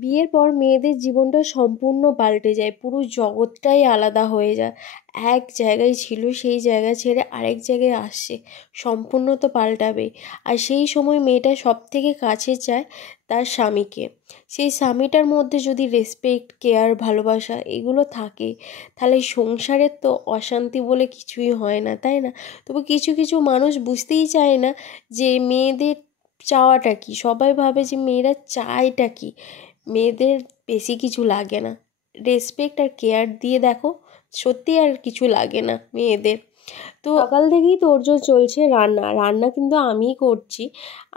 বিয়ের পর মেয়েদের জীবনটা সম্পূর্ণ পাল্টে যায়, পুরো জগৎটাই আলাদা হয়ে যায়। এক জায়গায় ছিল সেই জায়গা ছেড়ে আরেক জায়গায় আসছে, সম্পূর্ণ তো পাল্টাবেই। আর সেই সময় মেয়েটা সব থেকে কাছে চায় তার স্বামীকে। সেই স্বামীটার মধ্যে যদি রেসপেক্ট, কেয়ার, ভালোবাসা এগুলো থাকে, তাহলে সংসারের তো অশান্তি বলে কিছুই হয় না, তাই না? তবে কিছু কিছু মানুষ বুঝতেই চায় না যে মেয়েদের চাওয়াটা কী। সবাই ভাবে যে মেয়েরা চায়টা কী। মেয়েদের বেশি কিছু লাগে না, রেসপেক্ট আর কেয়ার দিয়ে দেখো, সত্যি আর কিছু লাগে না মেয়েদের। তো সকাল থেকেই তোড়জোড় চলছে রান্না। রান্না কিন্তু আমিই করছি,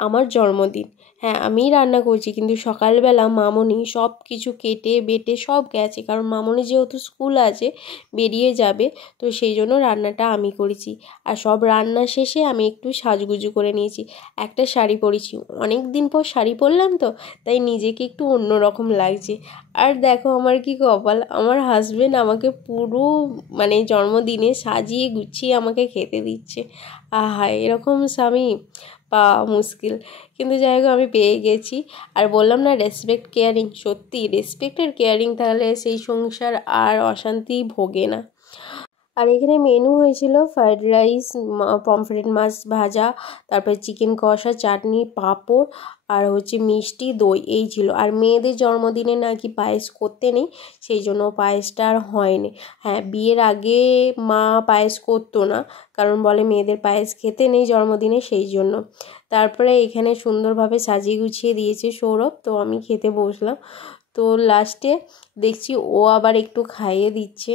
আমার জন্মদিন। হ্যাঁ, আমিই রান্না করছি, কিন্তু সকালবেলা মামনি সব কিছু কেটে বেটে সব গেছে, কারণ মামনি যেহেতু স্কুল আছে, বেরিয়ে যাবে, তো সেই জন্য রান্নাটা আমি করেছি। আর সব রান্না শেষে আমি একটু সাজগুজু করে নিয়েছি। একটা শাড়ি পরেছি, অনেক দিন পর শাড়ি পরলাম তো, তাই নিজেকে একটু অন্যরকম লাগছে। আর দেখো আমার কি কপাল, আমার হাজবেন্ড আমাকে পুরো জন্মদিনে সাজিয়ে গুছিয়ে আমাকে খেতে দিচ্ছে। আহা, এরকম স্বামী পাওয়া মুশকিল, কিন্তু যাই হোক আমি পেয়ে গেছি। আর বললাম না, রেসপেক্ট কেয়ারিং, সত্যি রেসপেক্ট আর কেয়ারিং থাকলে সেই সংসার আর অশান্তি ভোগে না। আর এখানে মেনু হয়েছিল ফ্রাইড রাইস, পমফ্রেট মাছ ভাজা, তারপরে চিকেন কষা, চাটনি, পাঁপড়, আর হচ্ছে মিষ্টি, দই, এই ছিল। আর মেয়েদের জন্মদিনে নাকি পায়েস করতে নেই, সেই জন্য পায়েসটা আর হয়নি। হ্যাঁ, বিয়ের আগে মা পায়েস করতো না, কারণ বলে মেয়েদের পায়েস খেতে নেই জন্মদিনে, সেই জন্য। তারপরে এখানে সুন্দরভাবে সাজিয়ে গুছিয়ে দিয়েছে সৌরভ, তো আমি খেতে বসলাম। তো লাস্টে দেখছি ও আবার একটু খাইয়ে দিচ্ছে,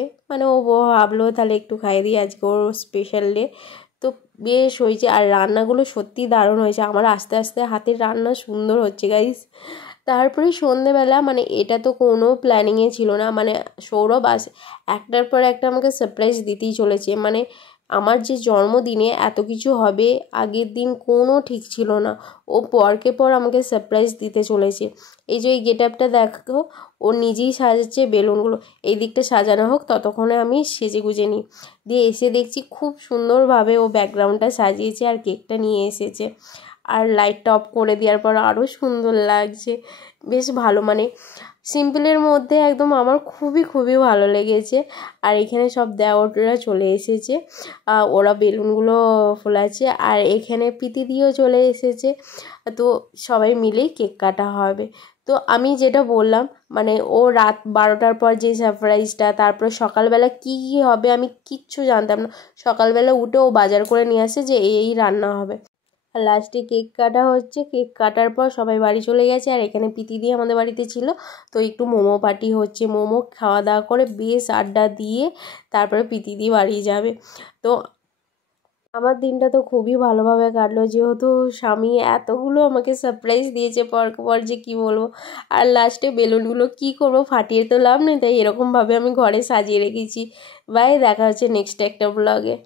ও ভাবলো তাহলে একটু খাইয়ে দিই, আজকে ওর স্পেশাল ডে। তো বেশ হয়েছে, আর রান্নাগুলো সত্যি দারুণ হয়েছে। আমার আস্তে আস্তে হাতের রান্না সুন্দর হচ্ছে গাইস। তারপরে সন্ধেবেলা, এটা তো কোনো প্ল্যানিংয়ে ছিল না, সৌরভ একটার পর একটা আমাকে সারপ্রাইজ দিতেই চলেছে। আমার যে জন্মদিনে এত কিছু হবে আগের দিন কোনো ঠিক ছিল না, ও পরকে পর আমাকে সারপ্রাইজ দিতে চলেছে। এই যে এই গেট আপটা দেখো, ও নিজেই সাজাচ্ছে বেলুনগুলো, এই দিকটা সাজানো হোক, ততক্ষণে আমি সেজে গুজে নিই। দিয়ে এসে দেখছি খুব সুন্দরভাবে ও ব্যাকগ্রাউন্ডটা সাজিয়েছে আর কেকটা নিয়ে এসেছে। আর লাইটটা অফ করে দেওয়ার পর আরও সুন্দর লাগছে, বেশ ভালো। সিম্পলের মধ্যে একদম আমার খুবই খুবই ভালো লেগেছে। আর এখানে সব দেওররা চলে এসেছে, ওরা বেলুনগুলো ফোলাচ্ছে, আর এখানে প্রীতিদিও চলে এসেছে। তো সবাই মিলেই কেক কাটা হবে। তো আমি যেটা বললাম, ও রাত 12টার পর যে সারপ্রাইজটা, তারপর সকালবেলা কী কী হবে আমি কিচ্ছু জানতাম না। সকালবেলা উঠে ও বাজার করে নিয়ে আসে যে এই রান্না হবে। আর লাস্টে কেক কাটা হচ্ছে, কেক কাটার পর সবাই বাড়ি চলে গেছে। আর এখানে প্রীতিদি আমাদের বাড়িতে ছিল, তো একটু মোমো পার্টি হচ্ছে, মোমো খাওয়া দাওয়া করে বেশ আড্ডা দিয়ে তারপরে প্রীতিদি বাড়ি যাবে। তো আমার দিনটা তো খুবই ভালোভাবে কাটলো, যেহেতু স্বামী এতগুলো আমাকে সারপ্রাইজ দিয়েছে পরকে পর, যে কী বলবো। আর লাস্টে বেলুনগুলো কী করবো, ফাটিয়ে তো লাভ নেই, তাই এরকমভাবে আমি ঘরে সাজিয়ে রেখেছি। বাই, দেখা হচ্ছে নেক্সট একটা ব্লগে।